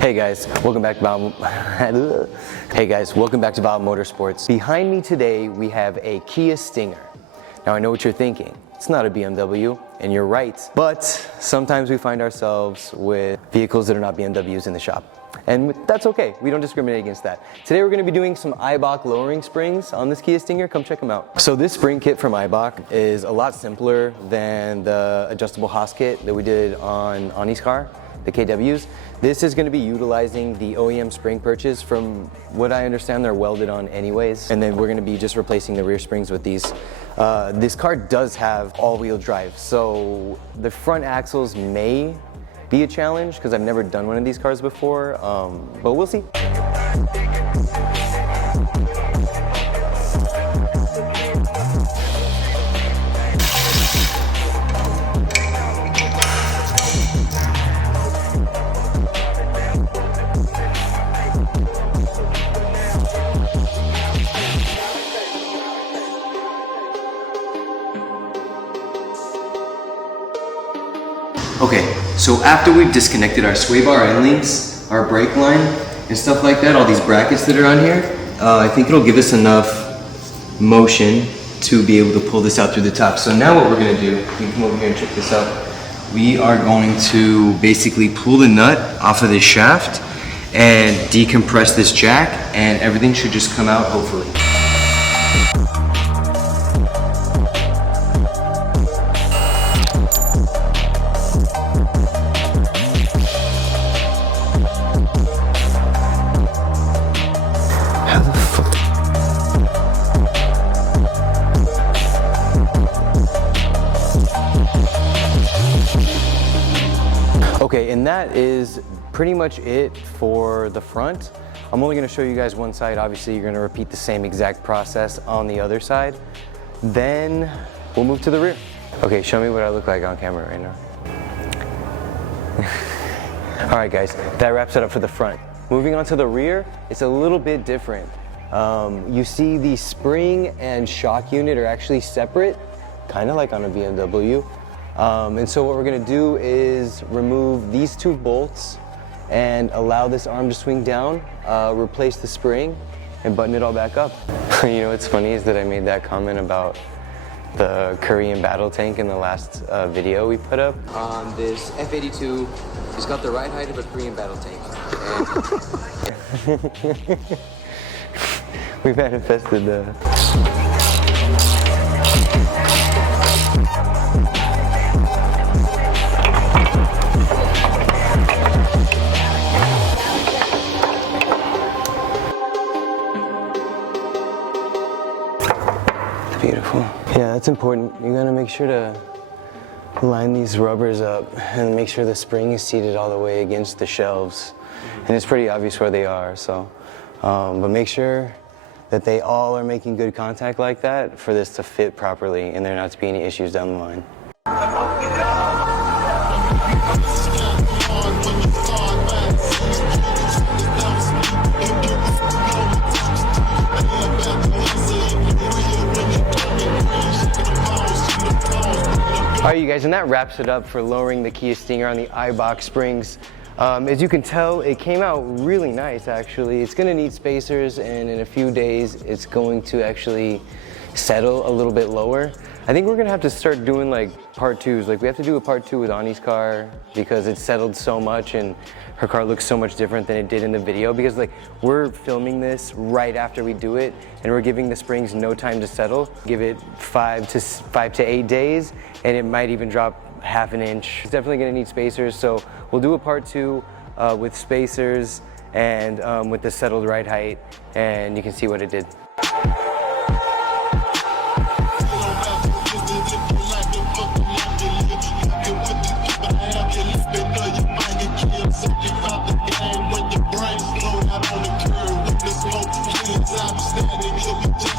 Hey guys, welcome back to Blvd Motorsports. Behind me today we have a Kia Stinger. Now I know what you're thinking. It's not a BMW, and you're right. But sometimes we find ourselves with vehicles that are not BMWs in the shop. And that's okay, we don't discriminate against that. Today we're going to be doing some Eibach lowering springs on this Kia Stinger. Come check them out. So this spring kit from Eibach is a lot simpler than the adjustable Haas kit that we did on Ani's car, the KWs. This is going to be utilizing the OEM spring purchase. From what I understand, they're welded on anyways. And then we're going to be just replacing the rear springs with these. This car does have all-wheel drive, so the front axles may be a challenge because I've never done one of these cars before, but we'll see. Okay, so after we've disconnected our sway bar end links, our brake line, and stuff like that, all these brackets that are on here, I think it'll give us enough motion to be able to pull this out through the top. So now what we're gonna do, you can come over here and check this out. We are going to basically pull the nut off of this shaft and decompress this jack, and everything should just come out hopefully. Okay, and that is pretty much it for the front. I'm only going to show you guys one side. Obviously, you're going to repeat the same exact process on the other side. Then we'll move to the rear. Okay, show me what I look like on camera right now. All right, guys, that wraps it up for the front. Moving on to the rear, it's a little bit different. You see the spring and shock unit are actually separate, kind of like on a BMW. And so what we're going to do is remove these two bolts and allow this arm to swing down, replace the spring, and button it all back up. You know what's funny is that I made that comment about the Korean battle tank in the last video we put up. On this F-82, it's got the right height of a Korean battle tank. We manifested the... Beautiful. Yeah, that's important. You gotta make sure to line these rubbers up and make sure the spring is seated all the way against the shelves. And it's pretty obvious where they are, so. But make sure that they all are making good contact like that for this to fit properly and there not to be any issues down the line. Alright you guys, and that wraps it up for lowering the Kia Stinger on the Eibach springs. As you can tell, it came out really nice actually. It's going to need spacers, and in a few days it's going to actually settle a little bit lower. I think we're going to have to start doing like part twos. Like we have to do a part two with Ani's car because it settled so much and her car looks so much different than it did in the video, because like we're filming this right after we do it and we're giving the springs no time to settle. Give it 5 to 8 days and it might even drop half an inch. It's definitely going to need spacers, so we'll do a part two with spacers and with the settled ride height, and you can see what it did.